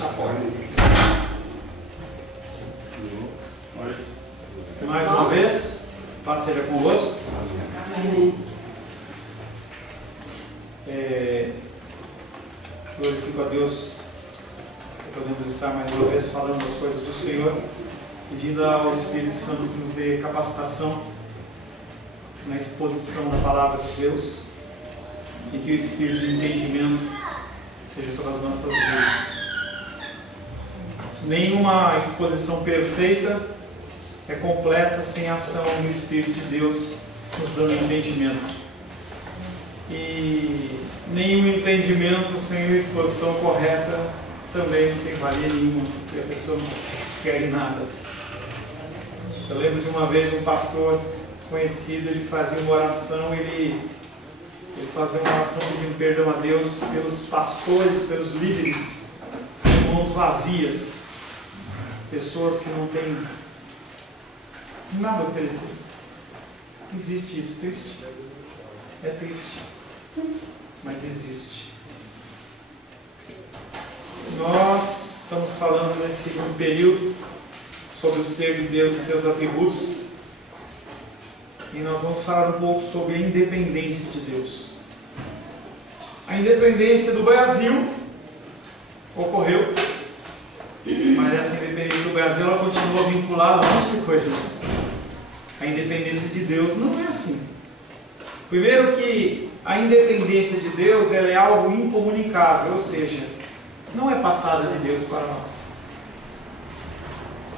fechar a porta. Mais uma vez, paz seja convosco. Glorifico a Deus que podemos estar mais uma vez falando das coisas do Senhor, pedindo ao Espírito Santo que nos dê capacitação na exposição da palavra de Deus e que o Espírito de entendimento seja sobre as nossas vidas. Nenhuma exposição perfeita é completa sem a ação do Espírito de Deus nos dando entendimento. E nenhum entendimento sem uma exposição correta também não tem valia nenhuma, porque a pessoa não segue nada. Eu lembro de uma vez um pastor conhecido, ele fazia uma oração, ele fazia uma oração pedindo perdão a Deus pelos pastores, pelos líderes, com mãos vazias, pessoas que não têm nada a oferecer. Existe isso, triste? É triste, mas existe. Nós estamos falando nesse período sobre o ser de Deus e seus atributos, e nós vamos falar um pouco sobre a independência de Deus. A independência do Brasil ocorreu, mas essa independência do Brasil ela continua vinculada a um monte de coisa. A independência de Deus não é assim. Primeiro que a independência de Deus ela é algo incomunicável, ou seja, não é passada de Deus para nós.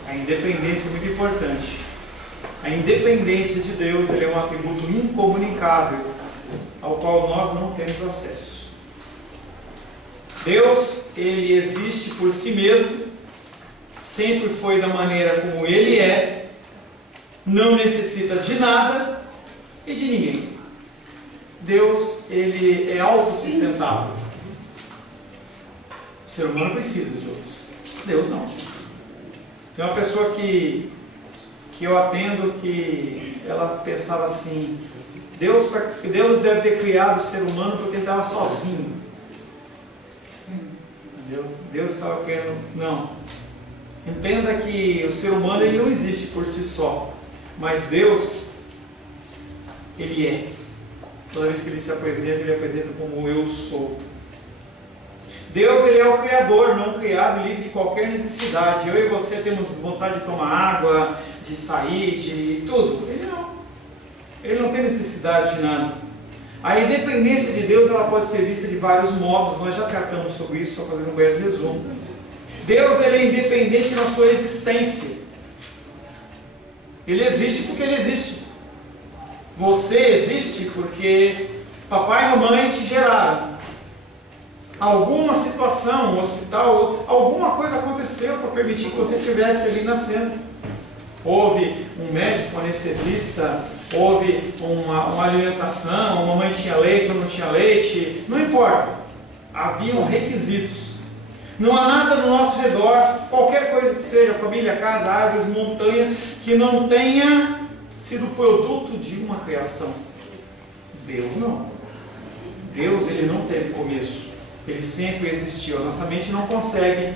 A independência é muito importante. A independência de Deus ela é um atributo incomunicável, ao qual nós não temos acesso. Deus, ele existe por si mesmo, sempre foi da maneira como ele é, não necessita de nada e de ninguém. Deus, ele é autossustentável. O ser humano precisa de outros. Deus não. Tem uma pessoa que eu atendo que ela pensava assim: Deus deve ter criado o ser humano porque ele estava sozinho. Entendeu? Deus estava querendo... Não. Entenda que o ser humano ele não existe por si só. Mas Deus, ele é. Toda vez que ele se apresenta, ele apresenta como eu sou. Deus, ele é o Criador, não criado, livre de qualquer necessidade. Eu e você temos vontade de tomar água, de sair, de tudo. Ele não. Ele não tem necessidade de nada. A independência de Deus ela pode ser vista de vários modos. Nós já tratamos sobre isso, só fazendo um breve resumo. Deus, ele é independente na sua existência. Ele existe porque ele existe. Você existe porque papai e mamãe te geraram. Alguma situação, um hospital, alguma coisa aconteceu para permitir que você estivesse ali nascendo. Houve um médico, um anestesista, houve uma alimentação, a mamãe tinha leite ou não tinha leite, não importa. Haviam requisitos. Não há nada no nosso redor, qualquer coisa que seja, família, casa, árvores, montanhas, que não tenha sido produto de uma criação. Deus não. Deus, ele não teve começo. Ele sempre existiu. A nossa mente não consegue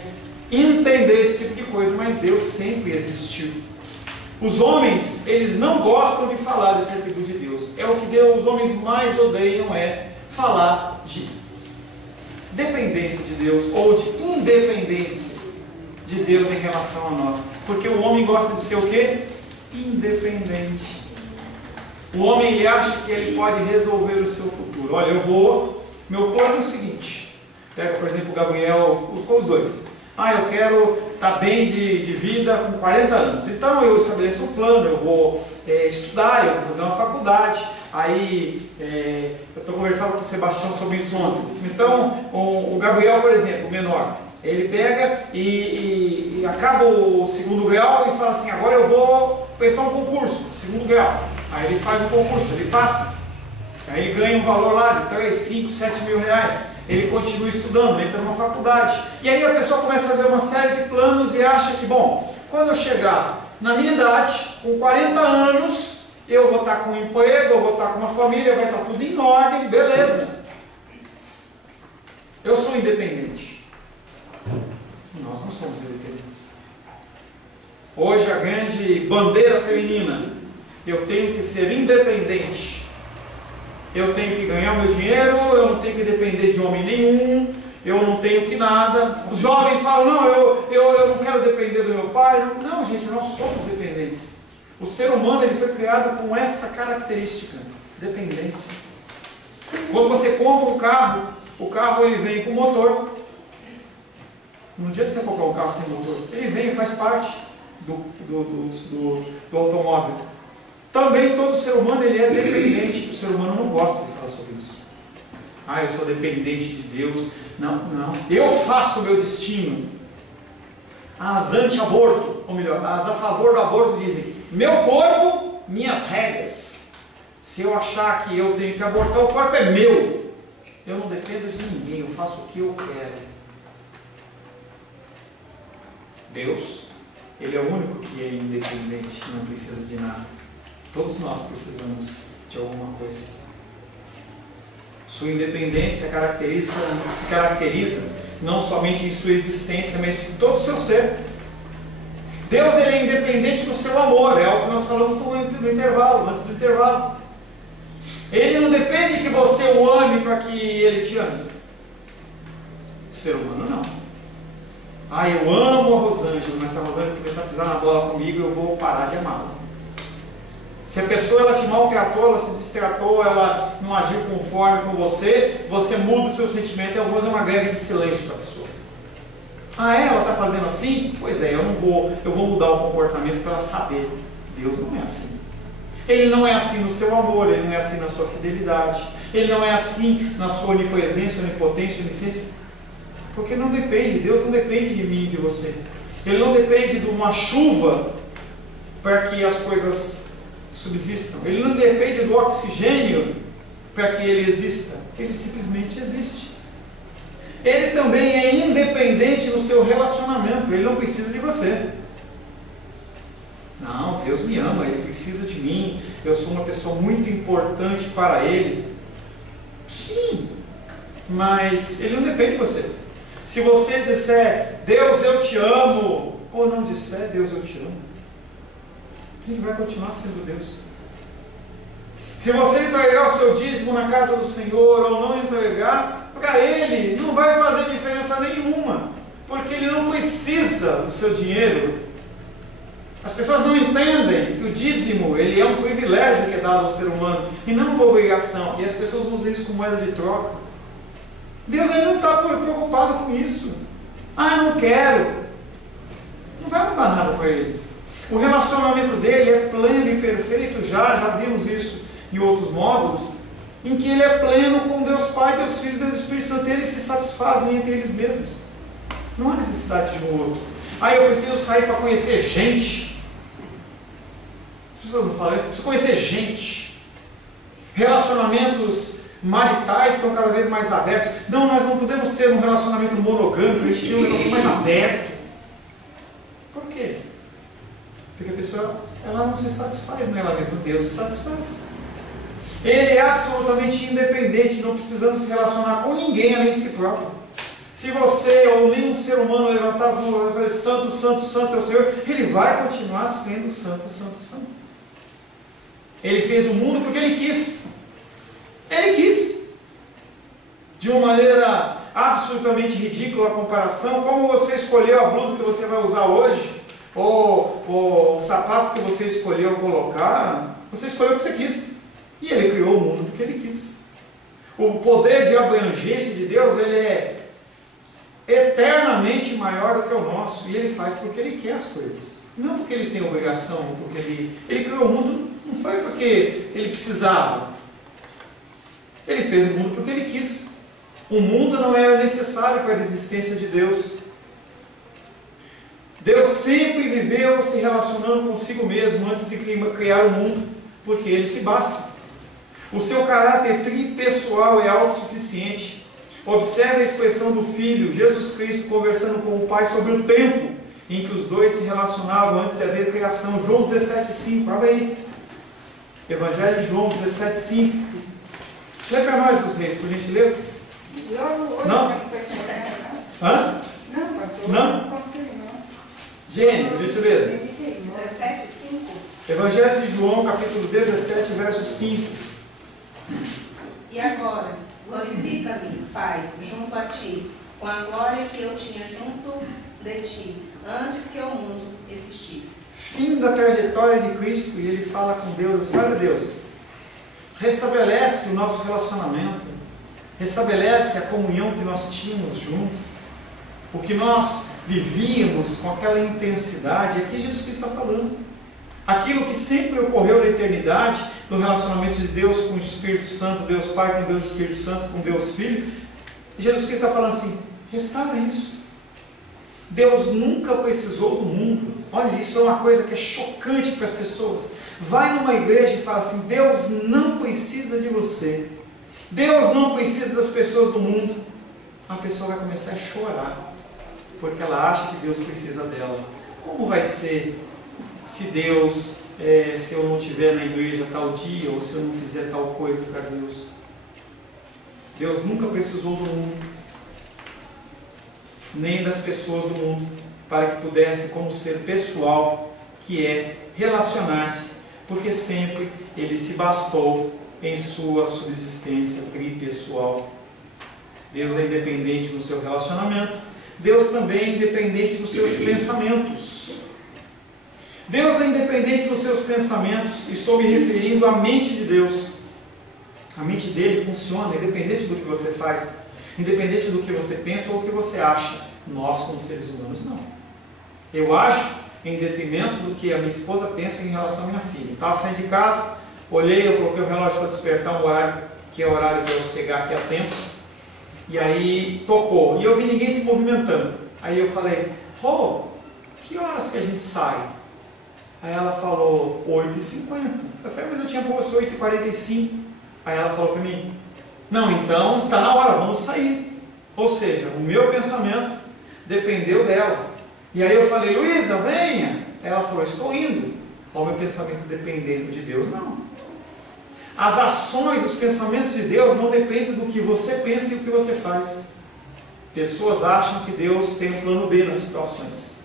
entender esse tipo de coisa, mas Deus sempre existiu. Os homens, eles não gostam de falar desse atributo de Deus. É o que os homens mais odeiam, é falar de dependência de Deus ou de independência de Deus em relação a nós. Porque o homem gosta de ser o quê? Independente. O homem ele acha que ele pode resolver o seu futuro. Olha, meu plano é o seguinte. Pega, por exemplo, o Gabriel, os dois. Eu quero estar bem de vida com 40 anos. Então eu estabeleço um plano, eu vou estudar, eu vou fazer uma faculdade. Aí, eu estou conversando com o Sebastião sobre isso ontem. Então, o Gabriel, por exemplo, o menor, ele pega e acaba o segundo grau e fala assim: agora eu vou prestar um concurso, segundo grau. Aí ele faz o concurso, ele passa. Aí ele ganha um valor lá de 3, 5, 7 mil reais. Ele continua estudando, entra numa faculdade. E aí a pessoa começa a fazer uma série de planos e acha que, bom, quando eu chegar na minha idade, com 40 anos, eu vou estar com um emprego, eu vou estar com uma família, vai estar tudo em ordem, beleza. Eu sou independente. Nós não somos independentes. Hoje a grande bandeira feminina: eu tenho que ser independente. Eu tenho que ganhar meu dinheiro, eu não tenho que depender de homem nenhum, eu não tenho que nada. Os jovens falam, não, eu não quero depender do meu pai. Não, gente, nós somos dependentes. O ser humano ele foi criado com esta característica, dependência. Quando você compra o carro ele vem com motor. No dia que você comprar um carro sem motor, ele vem e faz parte do automóvel. Também todo ser humano ele é dependente. O ser humano não gosta de falar sobre isso. Ah, eu sou dependente de Deus. Não. Eu faço o meu destino. As anti-aborto, ou melhor, as a favor do aborto dizem: meu corpo, minhas regras. Se eu achar que eu tenho que abortar, o corpo é meu. Eu não dependo de ninguém, eu faço o que eu quero. Deus, Ele é o único que é independente, não precisa de nada. Todos nós precisamos de alguma coisa. Sua independência se caracteriza não somente em sua existência, mas em todo o seu ser. Deus ele é independente do seu amor, é o que nós falamos no intervalo, antes do intervalo. Ele não depende que você o ame para que ele te ame. O ser humano não. Ah, eu amo a Rosângela, mas se a Rosângela começar a pisar na bola comigo, eu vou parar de amá-la. Se a pessoa ela te maltratou, ela se destratou, ela não agiu conforme com você, você muda o seu sentimento e eu vou fazer uma greve de silêncio para a pessoa. Ah, ela está fazendo assim? Pois é, eu vou mudar o comportamento para ela saber. Deus não é assim. Ele não é assim no seu amor, ele não é assim na sua fidelidade, ele não é assim na sua onipresença, onipotência, onisciência. Porque não depende, Deus não depende de mim e de você. Ele não depende de uma chuva para que as coisas subsistam. Ele não depende do oxigênio para que ele exista. Ele simplesmente existe. Ele também é independente no seu relacionamento. Ele não precisa de você. Não, Deus me ama, Ele precisa de mim. Eu sou uma pessoa muito importante para Ele. Sim, mas Ele não depende de você. Se você disser, Deus eu te amo, ou não disser, Deus eu te amo, Ele vai continuar sendo Deus. Se você entregar o seu dízimo na casa do Senhor ou não entregar, para Ele não vai fazer diferença nenhuma, porque Ele não precisa do seu dinheiro. As pessoas não entendem que o dízimo ele é um privilégio que é dado ao ser humano e não uma obrigação, e as pessoas usam isso como moeda de troca. Deus ele não está preocupado com isso. Ah, não quero. Não vai mudar nada para Ele. O relacionamento dele é pleno e perfeito, já vimos isso em outros módulos, em que ele é pleno com Deus Pai, Deus Filho e Deus Espírito Santo, eles se satisfazem entre eles mesmos. Não há necessidade de um outro. Ah, eu preciso sair para conhecer gente. As pessoas não falam isso, eu preciso conhecer gente. Relacionamentos maritais estão cada vez mais abertos. Não, nós não podemos ter um relacionamento monogâmico, a gente tem um relacionamento mais aberto. Por quê? Porque a pessoa ela não se satisfaz nela mesma, Deus se satisfaz. Ele é absolutamente independente, não precisamos se relacionar com ninguém além de si próprio. Se você ou nenhum ser humano levantar as mãos e falar santo, santo, santo é o Senhor, Ele vai continuar sendo santo, santo, santo. Ele fez o mundo porque Ele quis. Ele quis. De uma maneira absolutamente ridícula a comparação, como você escolheu a blusa que você vai usar hoje, ou o sapato que você escolheu colocar, você escolheu o que você quis. E Ele criou o mundo porque Ele quis. O poder de abrangência de Deus, ele é eternamente maior do que o nosso, e Ele faz porque Ele quer as coisas, não porque Ele tem obrigação, porque Ele criou o mundo, não foi porque Ele precisava, Ele fez o mundo porque Ele quis. O mundo não era necessário para a existência de Deus. Deus sempre viveu se relacionando consigo mesmo antes de criar o mundo, porque Ele se basta. O seu caráter tripessoal é autossuficiente. Observe a expressão do Filho, Jesus Cristo, conversando com o Pai sobre o tempo em que os dois se relacionavam antes de haver criação. João 17,5, abre aí. Evangelho de João 17,5. Lê para nós dos Reis, por gentileza. Não? Hã? Não, pastor. Não? Gênio, por gentileza. 17, 5. Evangelho de João, capítulo 17, verso 5. E agora, glorifica-me, Pai, junto a ti, com a glória que eu tinha junto de ti, antes que o mundo existisse. Fim da trajetória de Cristo, e ele fala com Deus assim: olha, Deus, restabelece o nosso relacionamento, restabelece a comunhão que nós tínhamos junto, o que nós vivíamos com aquela intensidade. Aqui Jesus Cristo está falando. Aquilo que sempre ocorreu na eternidade, no relacionamento de Deus com o Espírito Santo, Deus Pai com Deus Espírito Santo, com Deus Filho, Jesus Cristo está falando assim: restaura isso. Deus nunca precisou do mundo. Olha, isso é uma coisa que é chocante para as pessoas. Vai numa igreja e fala assim: Deus não precisa de você, Deus não precisa das pessoas do mundo. A pessoa vai começar a chorar, porque ela acha que Deus precisa dela. Como vai ser se Deus, se eu não estiver na igreja tal dia, ou se eu não fizer tal coisa para Deus? Deus nunca precisou do mundo, nem das pessoas do mundo, para que pudesse, como ser pessoal, que é relacionar-se, porque sempre Ele se bastou em sua subsistência tripessoal. Deus é independente do seu relacionamento, Deus também é independente dos seus pensamentos. Deus é independente dos seus pensamentos. Estou me referindo à mente de Deus. A mente dele funciona independente do que você faz, independente do que você pensa ou do que você acha. Nós, como seres humanos, não. Eu acho em detrimento do que a minha esposa pensa em relação à minha filha. Estava saindo de casa, olhei, eu coloquei o relógio para despertar um horário, que é o horário de eu chegar aqui a tempo, e aí tocou, e eu vi ninguém se movimentando. Aí eu falei: Rô, que horas que a gente sai? Aí ela falou: 8h50. Eu falei: mas eu tinha posto 8h45. Aí ela falou para mim: não, então está na hora, vamos sair. Ou seja, o meu pensamento dependeu dela. E aí eu falei: Luísa, venha. Ela falou: estou indo. O meu pensamento dependendo de Deus, não. As ações, os pensamentos de Deus não dependem do que você pensa e do que você faz. Pessoas acham que Deus tem um plano B nas situações.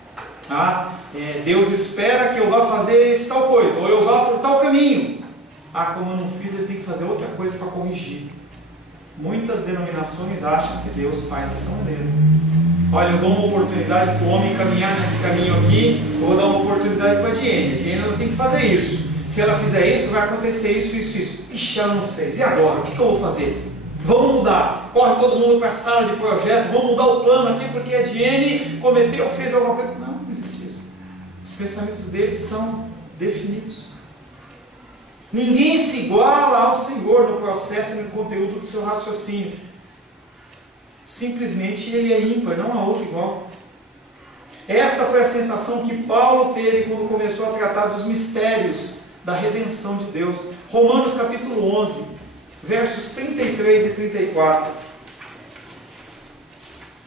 Deus espera que eu vá fazer esse tal coisa, ou eu vá por tal caminho. Como eu não fiz, ele tem que fazer outra coisa para corrigir. Muitas denominações acham que Deus faz dessa maneira. Olha, eu dou uma oportunidade para o homem caminhar nesse caminho aqui, eu vou dar uma oportunidade para a Diene. A Diene não tem que fazer isso. Se ela fizer isso, vai acontecer isso, isso, isso. Ixi, ela não fez. E agora? O que eu vou fazer? Vamos mudar. Corre todo mundo para a sala de projeto, vamos mudar o plano aqui, porque a Diene cometeu, fez alguma coisa. Não existe isso. Os pensamentos deles são definidos. Ninguém se iguala ao Senhor no processo e no conteúdo do seu raciocínio. Simplesmente ele é ímpar, não há outro igual. Esta foi a sensação que Paulo teve quando começou a tratar dos mistérios da redenção de Deus. Romanos capítulo 11, versos 33 e 34.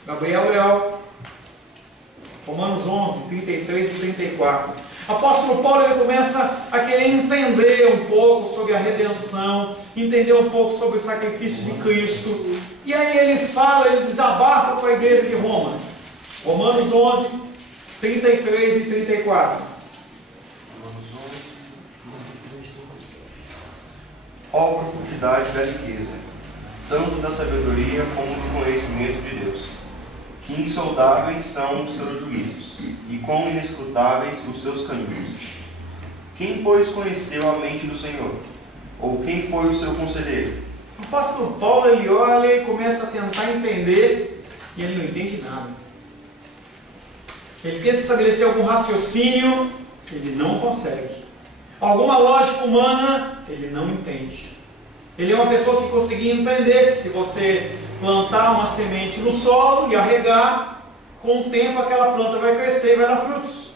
Gabriel Leal. Romanos 11, 33 e 34. Apóstolo Paulo, ele começa a querer entender um pouco sobre a redenção, entender um pouco sobre o sacrifício de Cristo. E aí ele fala, ele desabafa com a igreja de Roma. Romanos 11, 33 e 34. Ó profundidade da riqueza, tanto da sabedoria como do conhecimento de Deus. Que insondáveis são os seus juízos, e quão inescrutáveis os seus caminhos. Quem, pois, conheceu a mente do Senhor? Ou quem foi o seu conselheiro? O apóstolo Paulo, ele olha e começa a tentar entender, e ele não entende nada. Ele tenta estabelecer algum raciocínio, ele não consegue. Alguma lógica humana, ele não entende. Ele é uma pessoa que conseguia entender que se você plantar uma semente no solo e regar, com o tempo aquela planta vai crescer e vai dar frutos.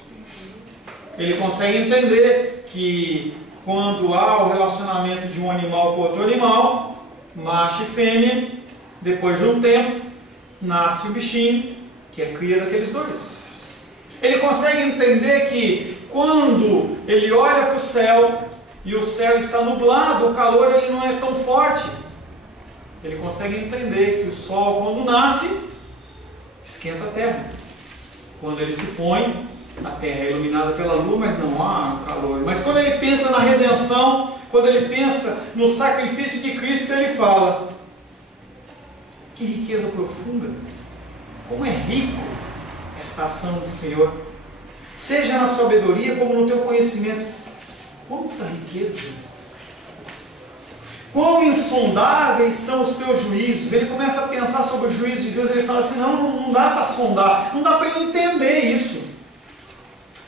Ele consegue entender que quando há o relacionamento de um animal com outro animal, macho e fêmea, depois de um tempo, nasce o bichinho, que é cria daqueles dois. Ele consegue entender que quando ele olha para o céu e o céu está nublado, o calor ele não é tão forte. Ele consegue entender que o sol, quando nasce, esquenta a terra. Quando ele se põe, A terra é iluminada pela lua, mas não há calor. Mas quando ele pensa na redenção, quando ele pensa no sacrifício de Cristo, ele fala: que riqueza profunda! Como é rico esta ação do Senhor! Seja na sabedoria como no teu conhecimento. Quanta riqueza! Quão insondáveis são os teus juízos. Ele começa a pensar sobre o juízo de Deus. Ele fala assim: não dá para sondar, não dá para eu entender isso.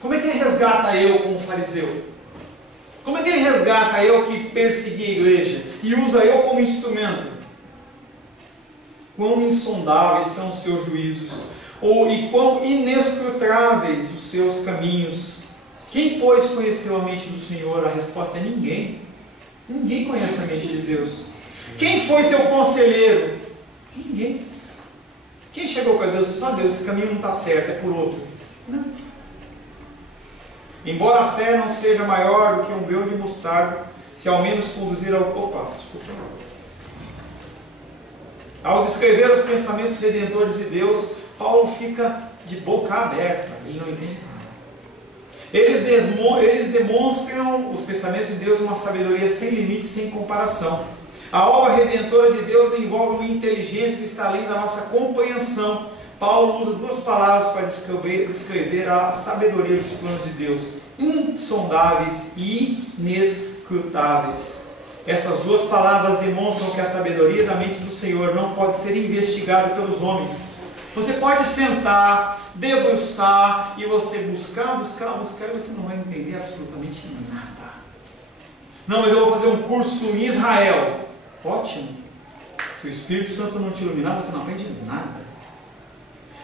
Como é que ele resgata eu como fariseu? Como é que ele resgata eu que persegui a igreja e usa eu como instrumento? Quão insondáveis são os seus juízos, e quão inescrutáveis os seus caminhos. Quem, pois, conheceu a mente do Senhor? A resposta é ninguém. Ninguém conhece a mente de Deus. Quem foi seu conselheiro? Ninguém. Quem chegou para Deus e disse: Deus, esse caminho não está certo, é por outro. Não. Embora a fé não seja maior do que um grão de mostarda, se ao menos conduzir ao... Ao descrever os pensamentos redentores de Deus, Paulo fica de boca aberta. Ele não entende nada. Eles demonstram os pensamentos de Deus uma sabedoria sem limites, sem comparação. A obra redentora de Deus envolve uma inteligência que está além da nossa compreensão. Paulo usa duas palavras para descrever a sabedoria dos planos de Deus: insondáveis e inescrutáveis. Essas duas palavras demonstram que a sabedoria da mente do Senhor não pode ser investigada pelos homens. Você pode sentar, debruçar e você buscar, e você não vai entender absolutamente nada. Não, mas eu vou fazer um curso em Israel. Ótimo. Se o Espírito Santo não te iluminar, você não aprende nada.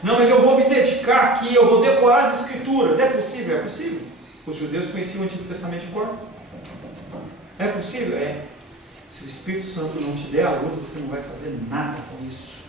Não, mas eu vou me dedicar aqui, eu vou decorar as Escrituras. É possível? É possível. Os judeus conheciam o Antigo Testamento de cor. É possível? É. Se o Espírito Santo não te der a luz, você não vai fazer nada com isso.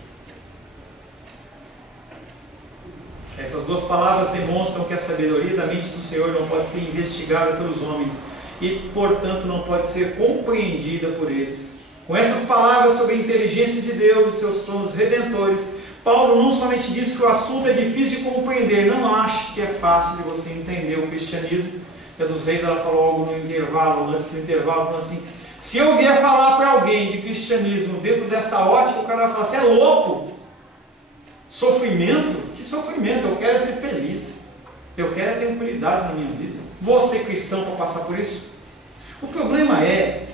Essas duas palavras demonstram que a sabedoria da mente do Senhor não pode ser investigada pelos homens e, portanto, não pode ser compreendida por eles. Com essas palavras sobre a inteligência de Deus e seus planos redentores, Paulo não somente diz que o assunto é difícil de compreender, não acho que é fácil de você entender o cristianismo. A dos Reis, ela falou algo no intervalo, antes do intervalo, falando assim: se eu vier falar para alguém de cristianismo dentro dessa ótica, o cara vai falar: você é louco? Sofrimento? Que sofrimento? Eu quero é ser feliz. Eu quero é tranquilidade na minha vida. Vou ser cristão para passar por isso? O problema é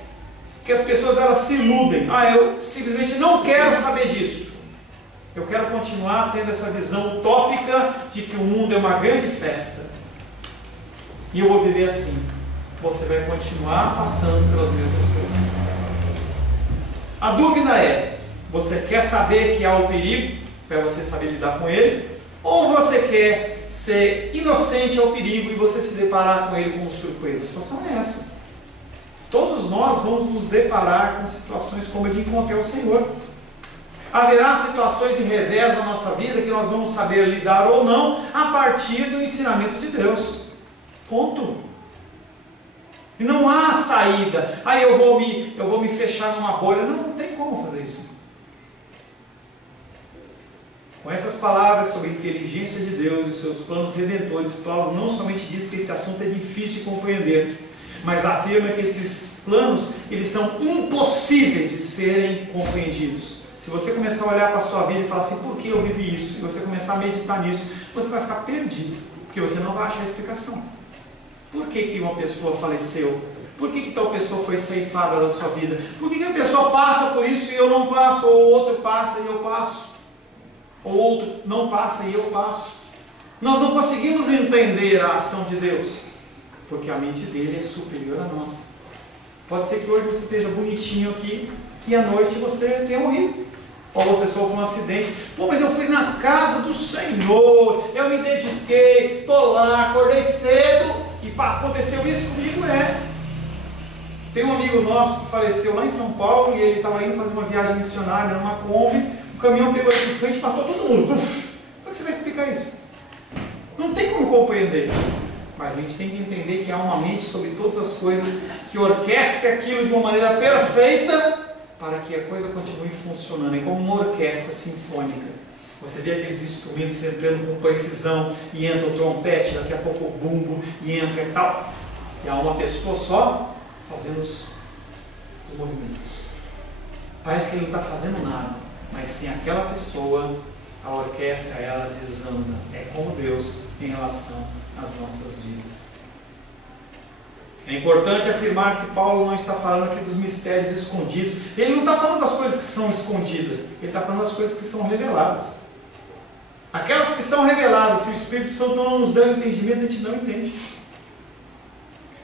que as pessoas, elas se iludem. Eu simplesmente não quero saber disso. Eu quero continuar tendo essa visão utópica de que o mundo é uma grande festa. E eu vou viver assim. Você vai continuar passando pelas mesmas coisas. A dúvida é: você quer saber que há o perigo para você saber lidar com ele? Ou você quer ser inocente ao perigo e você se deparar com ele como surpresa? A situação é essa. Todos nós vamos nos deparar com situações como a de encontrar o Senhor. Haverá situações de revés na nossa vida que nós vamos saber lidar ou não a partir do ensinamento de Deus. Ponto. E não há saída. Eu vou me fechar numa bolha. Não tem como fazer isso. Com essas palavras sobre a inteligência de Deus e seus planos redentores, Paulo não somente diz que esse assunto é difícil de compreender, mas afirma que esses planos, eles são impossíveis de serem compreendidos. Se você começar a olhar para a sua vida e falar assim: por que eu vivi isso? E você começar a meditar nisso, você vai ficar perdido, porque você não vai achar a explicação. Por que uma pessoa faleceu? Por que tal pessoa foi ceifada da sua vida? Por que a pessoa passa por isso e eu não passo? Ou o outro passa e eu passo? Ou outro não passa e eu passo? Nós não conseguimos entender a ação de Deus, porque a mente dele é superior à nossa. Pode ser que hoje você esteja bonitinho aqui e à noite você tenha morrido. Ou você sofre um acidente. Mas eu fui na casa do Senhor, eu me dediquei, estou lá, acordei cedo e aconteceu isso comigo. Tem um amigo nosso que faleceu lá em São Paulo e ele estava indo fazer uma viagem missionária numa Kombi. O caminhão pegou ele de frente e matou todo mundo. Como é que você vai explicar isso? Não tem como compreender. Mas a gente tem que entender que há uma mente sobre todas as coisas que orquestra aquilo de uma maneira perfeita para que a coisa continue funcionando. É como uma orquestra sinfônica. Você vê aqueles instrumentos entrando com precisão, e entra o trompete, daqui a pouco o bumbo, e entra e tal. E há uma pessoa só fazendo os movimentos. Parece que ele não está fazendo nada, mas sem aquela pessoa, a orquestra, ela desanda. É como Deus em relação às nossas vidas. É importante afirmar que Paulo não está falando aqui dos mistérios escondidos. Ele não está falando das coisas que são escondidas, ele está falando das coisas que são reveladas. Aquelas que são reveladas, se o Espírito Santo não nos dá entendimento, a gente não entende.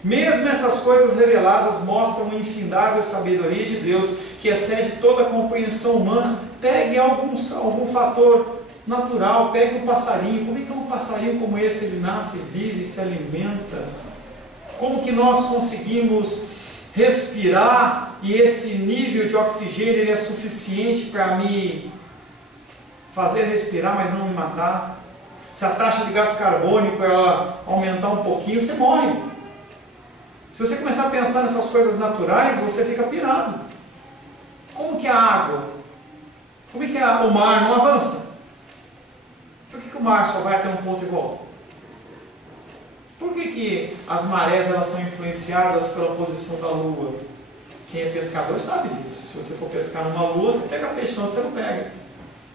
Mesmo essas coisas reveladas mostram uma infindável sabedoria de Deus, que excede toda a compreensão humana. Pegue algum fator natural, pegue um passarinho. Como é que um passarinho como esse, ele nasce, vive, se alimenta? Como que nós conseguimos respirar e esse nível de oxigênio ele é suficiente para me fazer respirar, mas não me matar? Se a taxa de gás carbônico ela aumentar um pouquinho, você morre. Se você começar a pensar nessas coisas naturais, você fica pirado. Como que a água, como é que o mar não avança? Por que o mar só vai até um ponto e volta? Por que as marés elas são influenciadas pela posição da lua? Quem é pescador sabe disso. Se você for pescar numa lua, você pega peixe, não, você não pega.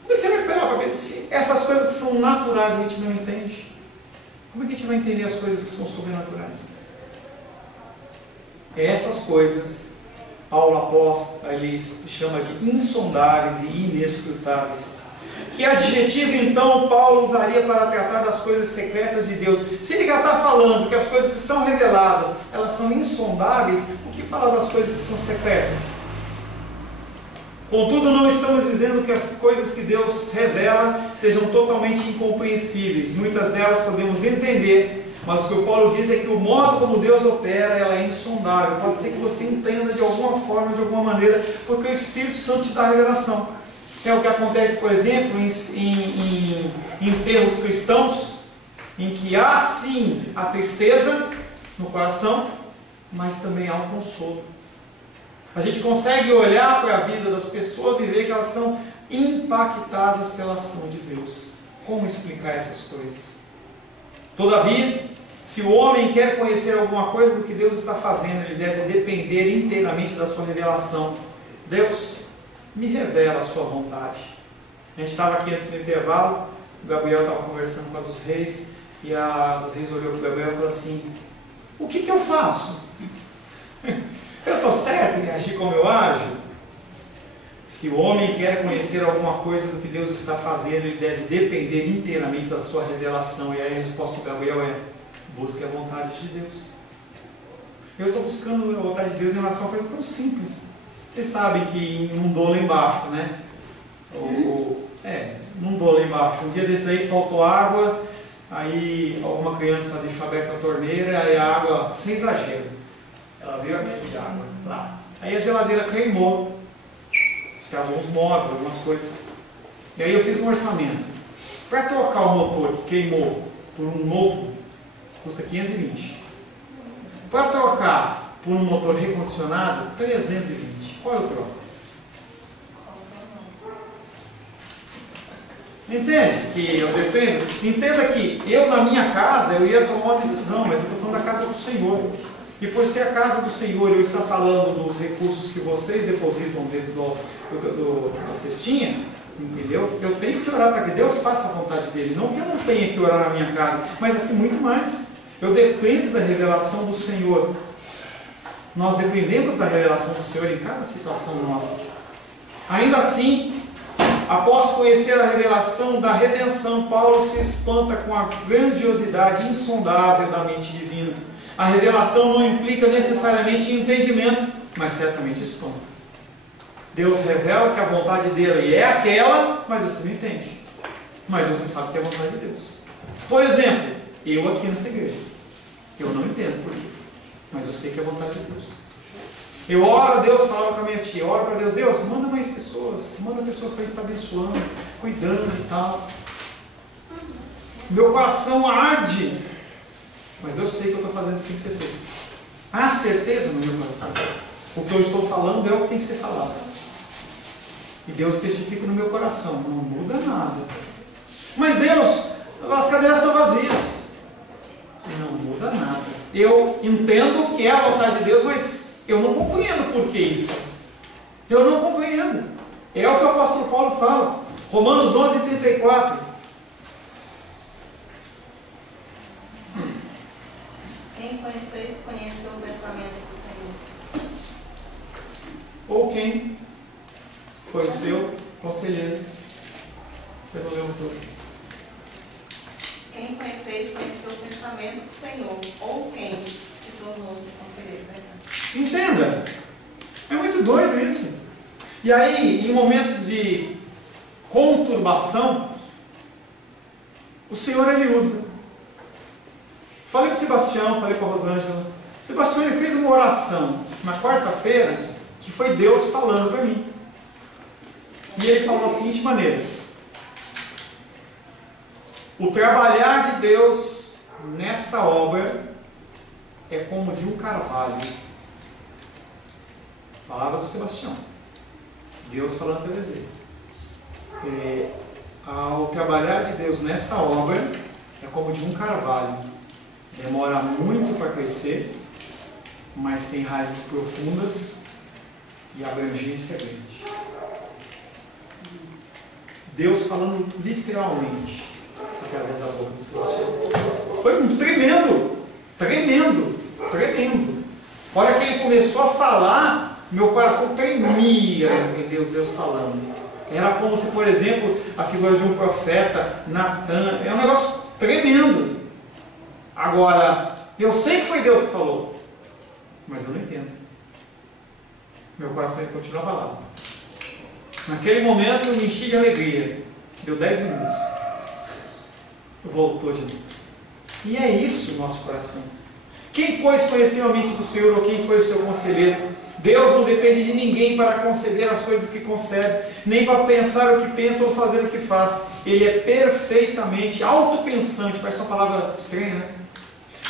Como é que você vai pegar para ver se essas coisas que são naturais a gente não entende? Como é que a gente vai entender as coisas que são sobrenaturais? Essas coisas, Paulo apóstolo, ele chama de insondáveis e inescrutáveis. Que adjetivo então Paulo usaria para tratar das coisas secretas de Deus? Se ele já está falando que as coisas que são reveladas, elas são insondáveis, o que fala das coisas que são secretas? Contudo, não estamos dizendo que as coisas que Deus revela sejam totalmente incompreensíveis. Muitas delas podemos entender, mas o que o Paulo diz é que o modo como Deus opera, ela é insondável. Pode ser que você entenda de alguma forma, de alguma maneira, porque o Espírito Santo te dá a revelação. É o que acontece, por exemplo, em enterros cristãos, em que há sim a tristeza no coração, mas também há um consolo. A gente consegue olhar para a vida das pessoas e ver que elas são impactadas pela ação de Deus. Como explicar essas coisas? Todavia, se o homem quer conhecer alguma coisa do que Deus está fazendo, ele deve depender inteiramente da sua revelação. Deus, me revela a sua vontade. A gente estava aqui antes do intervalo, o Gabriel estava conversando com a dos reis, e a dos reis olhou para o Gabriel e falou assim: o que eu faço? Eu estou certo em agir como eu ajo? Se o homem quer conhecer alguma coisa do que Deus está fazendo, ele deve depender inteiramente da sua revelação. E aí a resposta do Gabriel é: busque a vontade de Deus. Eu estou buscando a vontade de Deus em relação a uma coisa tão simples. Vocês sabem que inundou lá embaixo, né? Inundou lá embaixo. Um dia desse aí faltou água, aí alguma criança deixou aberta a torneira, e a água, sem exagero, ela veio aqui de água lá. Aí a geladeira queimou, estragou uns móveis, algumas coisas. E aí eu fiz um orçamento. Para trocar o motor que queimou por um novo, custa 520. Para trocar por um motor recondicionado, 320. Qual é o troco? Entende que eu dependo? Entenda que eu na minha casa eu ia tomar uma decisão, mas eu estou falando da casa do Senhor. E por ser a casa do Senhor, eu estou falando dos recursos que vocês depositam dentro da cestinha, entendeu? Eu tenho que orar para que Deus faça a vontade dele. Não que eu não tenha que orar na minha casa, mas aqui muito mais. Eu dependo da revelação do Senhor. Nós dependemos da revelação do Senhor em cada situação nossa. Ainda assim, após conhecer a revelação da redenção, Paulo se espanta com a grandiosidade insondável da mente divina. A revelação não implica necessariamente entendimento, mas certamente espanta. Deus revela que a vontade dele é aquela, mas você não entende. Mas você sabe que é a vontade de Deus. Por exemplo, eu aqui nessa igreja, eu não entendo por quê, mas eu sei que é a vontade de Deus. Eu oro a Deus, falava com a minha tia, eu oro para Deus: Deus, manda mais pessoas, manda pessoas para a gente estar abençoando, cuidando e tal. Meu coração arde, mas eu sei que eu estou fazendo o que tem que ser feito. Há certeza no meu coração. O que eu estou falando é o que tem que ser falado. E Deus testifica no meu coração, não muda nada. Mas Deus, as cadeiras estão vazias. Não muda nada. Eu entendo que é a vontade de Deus, mas eu não compreendo por que isso. Eu não compreendo. É o que o apóstolo Paulo fala. Romanos 11:34. Quem com efeito conheceu o pensamento do Senhor? Ou quem foi o seu conselheiro? Você não leu tudo. Quem com efeito conheceu o pensamento do Senhor? Ou quem se tornou seu conselheiro? Entenda. É muito doido isso. E aí, em momentos de conturbação, o Senhor ele usa. Falei para o Sebastião, falei para a Rosângela. Sebastião ele fez uma oração na quarta-feira que foi Deus falando para mim. E ele falou da seguinte maneira: o trabalhar de Deus nesta obra é como de um carvalho. Palavra do Sebastião. Deus falando através dele. Ao trabalhar de Deus nesta obra é como de um carvalho. Demora muito para crescer, mas tem raízes profundas e a abrangência é grande. Deus falando literalmente através da boca do Sebastião. Foi um tremendo, tremendo, tremendo. A hora que ele começou a falar, meu coração tremia, entendeu? Deus falando. Era como se, por exemplo, a figura de um profeta, Natan. É um negócio tremendo. Agora, eu sei que foi Deus que falou, mas eu não entendo. Meu coração continua abalado. Naquele momento eu me enchi de alegria. Deu 10 minutos. Voltou de novo. E é isso o nosso coração. Quem, pois, conheceu a mente do Senhor, ou quem foi o seu conselheiro? Deus não depende de ninguém para conceder as coisas que concede, nem para pensar o que pensa ou fazer o que faz. Ele é perfeitamente autopensante. Parece uma palavra estranha, né?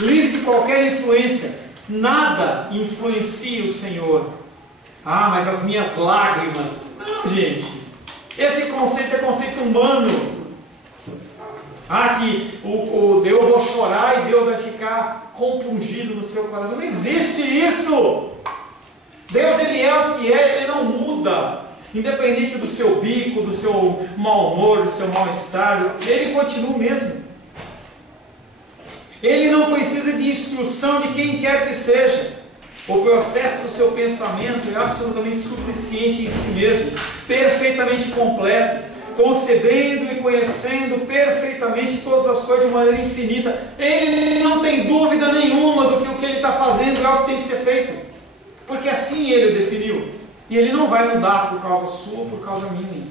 Livre de qualquer influência. Nada influencia o Senhor. Ah, mas as minhas lágrimas. Não, gente. Esse conceito é conceito humano. Ah, que eu vou chorar e Deus vai ficar compungido no seu coração. Não existe isso. Deus, ele é o que é, ele não muda. Independente do seu bico, do seu mau humor, do seu mal-estar, ele continua o mesmo. Ele não precisa de instrução de quem quer que seja. O processo do seu pensamento é absolutamente suficiente em si mesmo, perfeitamente completo, concebendo e conhecendo perfeitamente todas as coisas de maneira infinita. Ele não tem dúvida nenhuma do que o que ele está fazendo é o que tem que ser feito, porque assim ele definiu, e ele não vai mudar por causa sua ou por causa minha.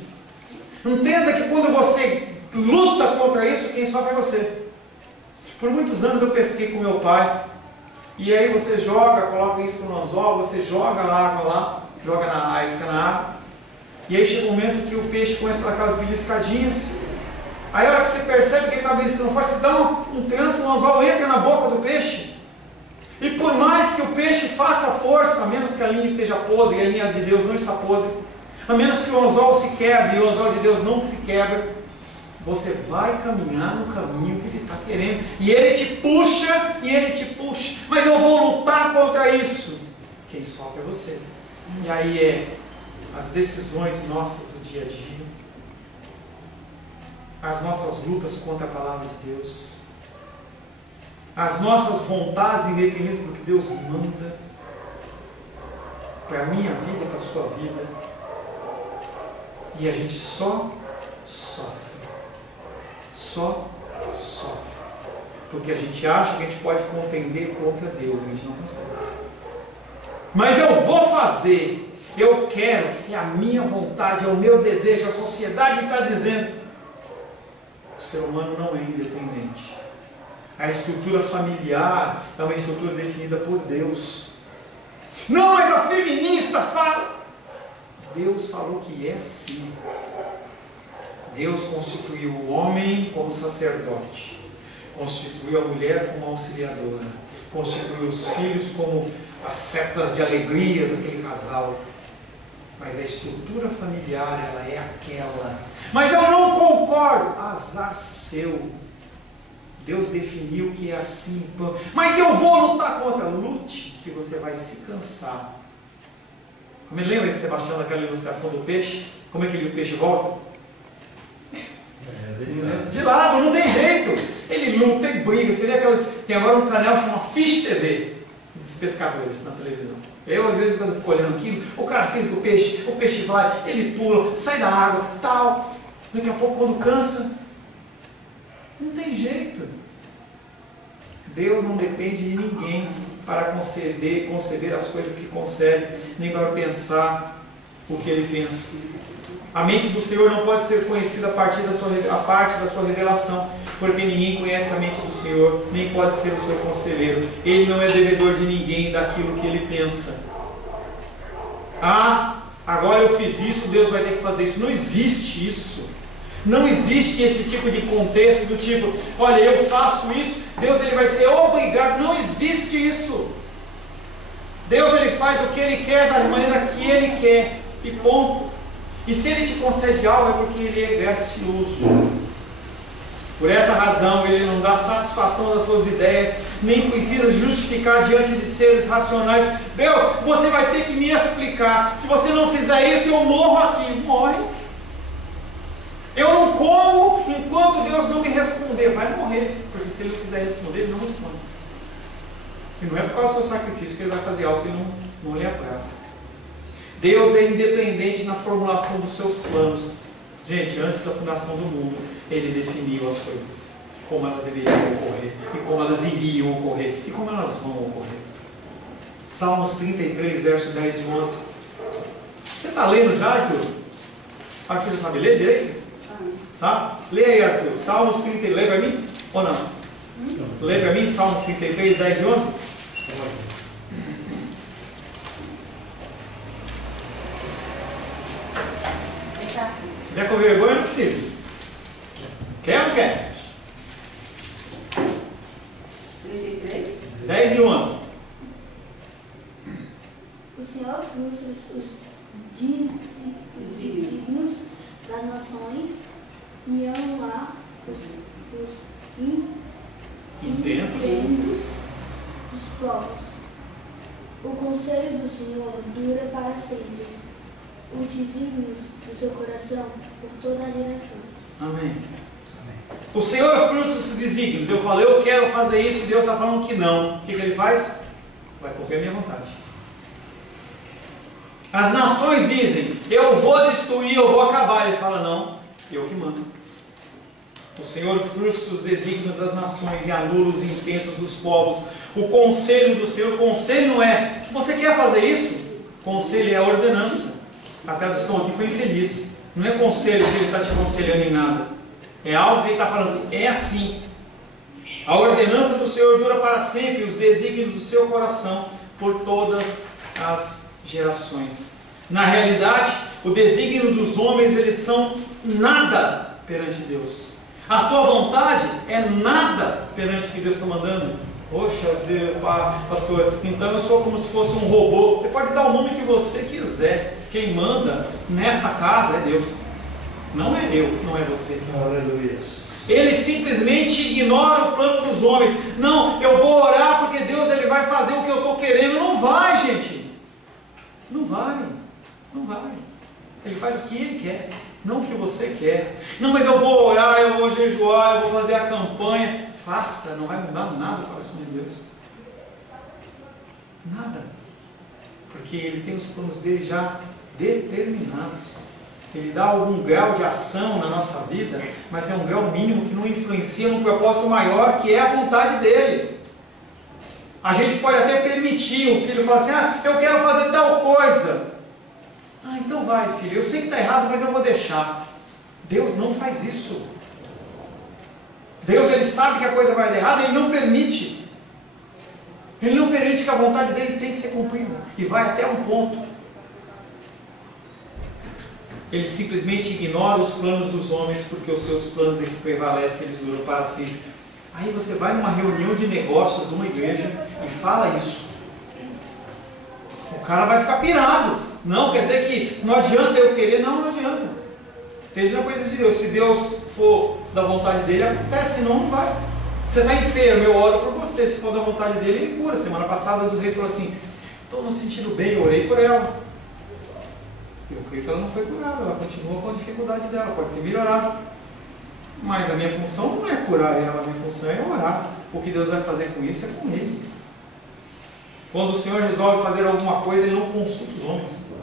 Entenda que quando você luta contra isso, quem sofre é você. Por muitos anos eu pesquei com meu pai, e aí você joga, coloca isso no anzol, você joga a água lá, joga a isca na água, e aí chega um momento que o peixe começa a dar aquelas beliscadinhas. Aí a hora que você percebe que ele está beliscando forte, você dá um tranco, o anzol entra na boca do peixe. E por mais que o peixe faça força, a menos que a linha esteja podre, e a linha de Deus não está podre, a menos que o anzol se quebre e o anzol de Deus não se quebra, você vai caminhar no caminho que Ele está querendo. E Ele te puxa, e Ele te puxa. Mas eu vou lutar contra isso. Quem sofre é você. E aí é as decisões nossas do dia a dia, as nossas lutas contra a palavra de Deus, as nossas vontades independente do que Deus manda para a minha vida, para a sua vida. E a gente só sofre. Só sofre. Porque a gente acha que a gente pode contender contra Deus, a gente não consegue. Mas eu vou fazer, eu quero, é a minha vontade, é o meu desejo, a sociedade está dizendo. O ser humano não é independente. A estrutura familiar é uma estrutura definida por Deus. Não, mas a feminista fala. Deus falou que é assim. Deus constituiu o homem como sacerdote, constituiu a mulher como auxiliadora, constituiu os filhos como as setas de alegria daquele casal. Mas a estrutura familiar, ela é aquela. Mas eu não concordo. Azar seu. Deus definiu que é assim. Mas eu vou lutar contra. Lute, que você vai se cansar. Me lembra de Sebastião daquela ilustração do peixe? Como é que o peixe volta? De lado, não tem jeito. Ele luta e briga. Seria aquelas... Tem agora um canal chamado Fish TV, dos pescadores na televisão. Eu, às vezes, quando eu fico olhando aquilo, o cara fez com o peixe vai, ele pula, sai da água, tal. Daqui a pouco, quando cansa, não tem jeito. Deus não depende de ninguém para conceder as coisas que concede, nem para pensar o que ele pensa. A mente do Senhor não pode ser conhecida a parte da sua revelação, porque ninguém conhece a mente do Senhor, nem pode ser o seu conselheiro. Ele não é devedor de ninguém daquilo que ele pensa. Ah, agora eu fiz isso, Deus vai ter que fazer isso. Não existe isso. Não existe esse tipo de contexto do tipo, olha, eu faço isso, Deus ele vai ser obrigado. Não existe isso. Deus ele faz o que ele quer, da maneira que ele quer, e ponto. E se ele te concede algo é porque ele é gracioso. Por essa razão ele não dá satisfação das suas ideias, nem precisa justificar diante de seres racionais. Deus, você vai ter que me explicar. Se você não fizer isso, eu morro aqui. Morre. Eu não como enquanto Deus não me responder. Vai morrer, porque se ele não quiser responder, ele não responde. E não é por causa do seu sacrifício que ele vai fazer algo que não lhe apraz. Deus é independente na formulação dos seus planos. Gente, antes da fundação do mundo, ele definiu as coisas, como elas deveriam ocorrer, e como elas iriam ocorrer, e como elas vão ocorrer. Salmos 33, verso 10 e 11. Você está lendo já, Arthur? Arthur já sabe ler direito? Sabe? Lê aí, Arthur. Salmos 33, lê para mim? Ou não? Lê para mim, Salmos 33, 10 e 11? Se tiver com vergonha, não precisa. Quer ou não quer? 33. 10 e 11. O Senhor frustra os desígnios das nações e anular os intentos dos povos. O conselho do Senhor dura para sempre. Os desígnios do seu coração por todas as gerações. Amém. O Senhor frustra os desígnios. Eu falei, eu quero fazer isso, Deus está falando que não. O que ele faz? Vai cumprir a minha vontade. As nações dizem, eu vou destruir, eu vou acabar. Ele fala, não, eu que mando. O Senhor frustra os desígnios das nações e anula os intentos dos povos. O conselho do Senhor, conselho não é, você quer fazer isso? Conselho é a ordenança. A tradução aqui foi infeliz. Não é conselho que ele está te aconselhando em nada. É algo que ele está falando assim, é assim. A ordenança do Senhor dura para sempre, os desígnios do seu coração por todas as gerações. Na realidade, o desígnio dos homens, eles são nada perante Deus. A sua vontade é nada perante o que Deus está mandando. Poxa, Deus, pastor, então eu sou como se fosse um robô. Você pode dar o nome que você quiser. Quem manda nessa casa é Deus. Não é eu, não é você. Aleluia. Ele simplesmente ignora o plano dos homens. Não, eu vou orar porque Deus ele vai fazer o que eu estou querendo. Não vai, gente. Não vai. Não vai. Ele faz o que ele quer, não o que você quer. Não, mas eu vou orar, eu vou jejuar, eu vou fazer a campanha. Faça, não vai mudar nada para o coração de Deus. Nada. Porque ele tem os planos dele já determinados. Ele dá algum grau de ação na nossa vida, mas é um grau mínimo que não influencia no propósito maior, que é a vontade dele. A gente pode até permitir o filho falar assim, eu quero fazer tal coisa. Então vai, filho, eu sei que está errado, mas eu vou deixar. Deus não faz isso. Deus, ele sabe que a coisa vai dar errado, ele não permite. Ele não permite que a vontade dele tem que ser cumprida. E vai até um ponto. Ele simplesmente ignora os planos dos homens, porque os seus planos é que prevalecem, eles duram para sempre. Aí você vai numa reunião de negócios de uma igreja e fala isso. O cara vai ficar pirado. Não, quer dizer que não adianta eu querer, não adianta. Esteja na coisa de Deus. Se Deus for da vontade dele, acontece, senão não vai. Você está enfermo, eu oro por você. Se for da vontade dele, ele cura. Semana passada, dos reis falou assim: estou me sentindo bem, eu orei por ela. Eu creio que ela não foi curada, ela continua com a dificuldade dela, pode ter melhorado. Mas a minha função não é curar ela, a minha função é orar. O que Deus vai fazer com isso é com Ele. Quando o Senhor resolve fazer alguma coisa, Ele não consulta os homens.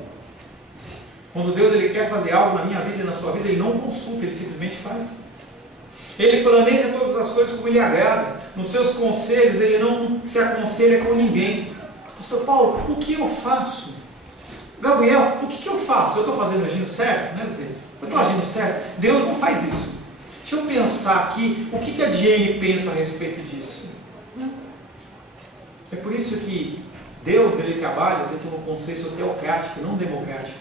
Quando Deus ele quer fazer algo na minha vida e na sua vida, Ele não consulta, Ele simplesmente faz. Ele planeja todas as coisas como Ele agrada. Nos seus conselhos, Ele não se aconselha com ninguém. Pastor Paulo, o que eu faço? Gabriel, o que eu faço? Eu estou fazendo, agindo certo? Né, às vezes. Eu estou agindo certo? Deus não faz isso. Deixa eu pensar aqui, o que a Diane pensa a respeito disso? É por isso que Deus ele trabalha dentro de um conceito teocrático, não democrático.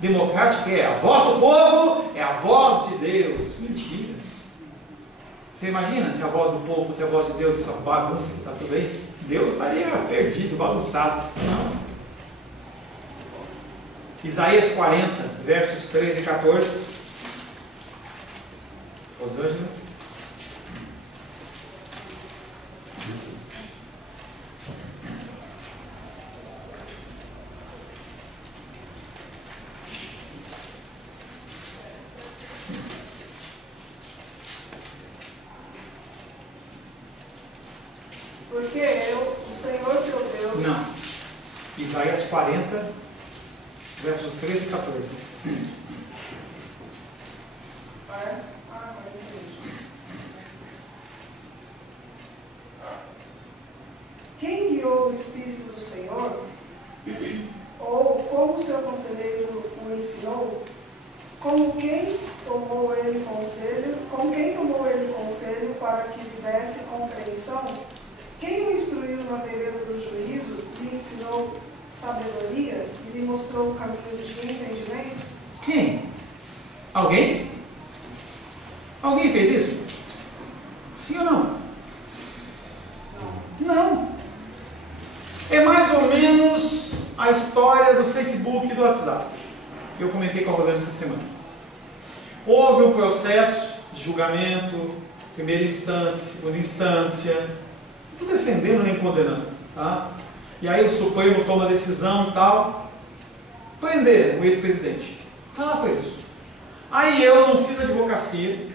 Democrático é a voz do povo, é a voz de Deus. Mentira. Você imagina se a voz do povo fosse a voz de Deus, essa bagunça que está tudo aí? Deus estaria perdido, bagunçado. Não. Isaías 40, versos 13 e 14. Rosângela. Porque eu, o Senhor teu Deus... Não. Isaías 40, versos 13 e 14. Quem guiou o Espírito do Senhor? Ou como seu conselheiro o ensinou? Com quem tomou ele conselho para que lhe desse compreensão? Quem o instruiu na vereda do juízo, lhe ensinou sabedoria e lhe mostrou o caminho de entendimento? Quem? Alguém? Alguém fez isso? Sim ou não? Não. É mais ou menos a história do Facebook e do WhatsApp, que eu comentei com a Rosana essa semana. Houve um processo de julgamento, primeira instância, segunda instância, não estou defendendo nem condenando, tá? E aí o Supremo toma a decisão e tal, prender o ex-presidente. Está lá com isso. Aí eu não fiz advocacia,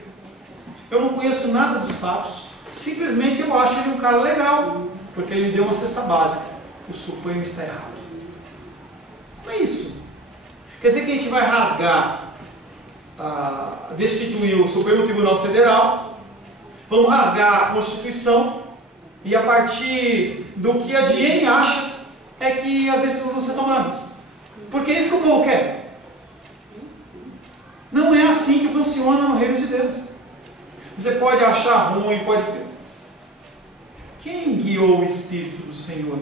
eu não conheço nada dos fatos, simplesmente eu acho ele um cara legal, porque ele me deu uma cesta básica. O Supremo está errado. Não é isso. Quer dizer que a gente vai rasgar, destituir o Supremo Tribunal Federal, vamos rasgar a Constituição, e a partir do que a Diane acha, é que as decisões vão ser tomadas. Porque é isso que o povo quer. Não é assim que funciona no reino de Deus. Você pode achar ruim, pode ter. Quem guiou o Espírito do Senhor?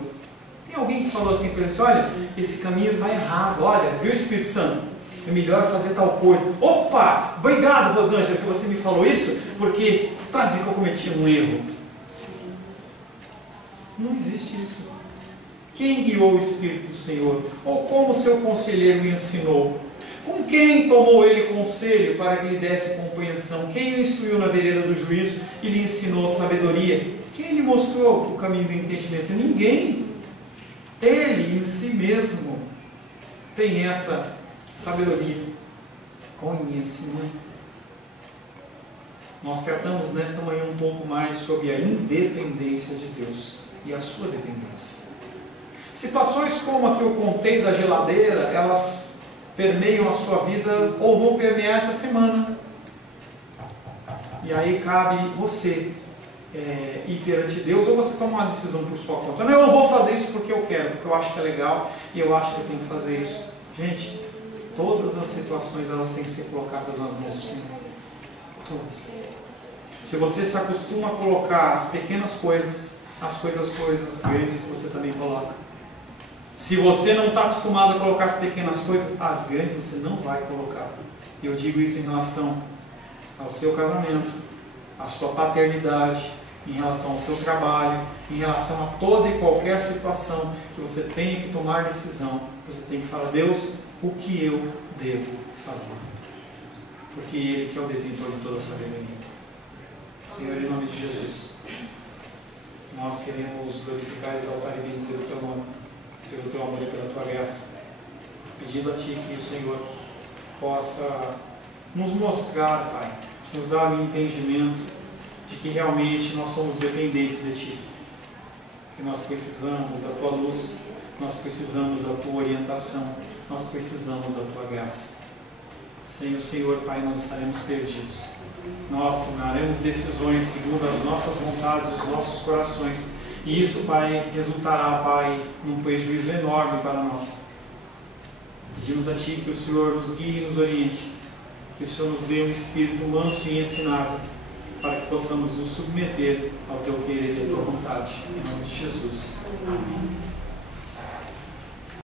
Tem alguém que falou assim para ele, olha, esse caminho está errado, olha, viu Espírito Santo? É melhor fazer tal coisa. Opa, obrigado Rosângela que você me falou isso, porque quase que eu cometi um erro. Não existe isso. Quem guiou o Espírito do Senhor? Ou como seu conselheiro lhe ensinou? Com quem tomou ele conselho para que lhe desse compreensão? Quem o instruiu na vereda do juízo e lhe ensinou sabedoria? Quem lhe mostrou o caminho do entendimento? Ninguém. Ele em si mesmo tem essa sabedoria, conhecimento. Nós tratamos nesta manhã um pouco mais sobre a independência de Deus e a sua dependência. Situações como a que eu contei da geladeira, elas permeiam a sua vida ou vão permear essa semana. E aí cabe você ir perante Deus ou você tomar uma decisão por sua conta. Não, eu vou fazer isso porque eu quero, porque eu acho que é legal e eu acho que eu tenho que fazer isso. Gente, todas as situações elas têm que ser colocadas nas mãos do Senhor. Todas. Se você se acostuma a colocar as pequenas coisas, as coisas grandes você também coloca. Se você não está acostumado a colocar as pequenas coisas, as grandes você não vai colocar. Eu digo isso em relação ao seu casamento, à sua paternidade, em relação ao seu trabalho, em relação a toda e qualquer situação que você tenha que tomar decisão, você tem que falar: Deus, o que eu devo fazer? Porque Ele que é o detentor de toda a sabedoria. Senhor, em nome de Jesus, nós queremos glorificar, exaltar e bendizer o Teu nome, pelo Teu amor e pela Tua graça, pedindo a Ti que o Senhor possa nos mostrar, Pai, nos dar um entendimento de que realmente nós somos dependentes de Ti, que nós precisamos da Tua luz, nós precisamos da Tua orientação, nós precisamos da Tua graça. Sem o Senhor, Pai, nós estaremos perdidos. Nós tomaremos decisões segundo as nossas vontades e os nossos corações, e isso, Pai, resultará, Pai, num prejuízo enorme para nós. Pedimos a Ti que o Senhor nos guie e nos oriente, que o Senhor nos dê um espírito manso e ensinável, para que possamos nos submeter ao Teu querer e à Tua vontade. Em nome de Jesus. Amém.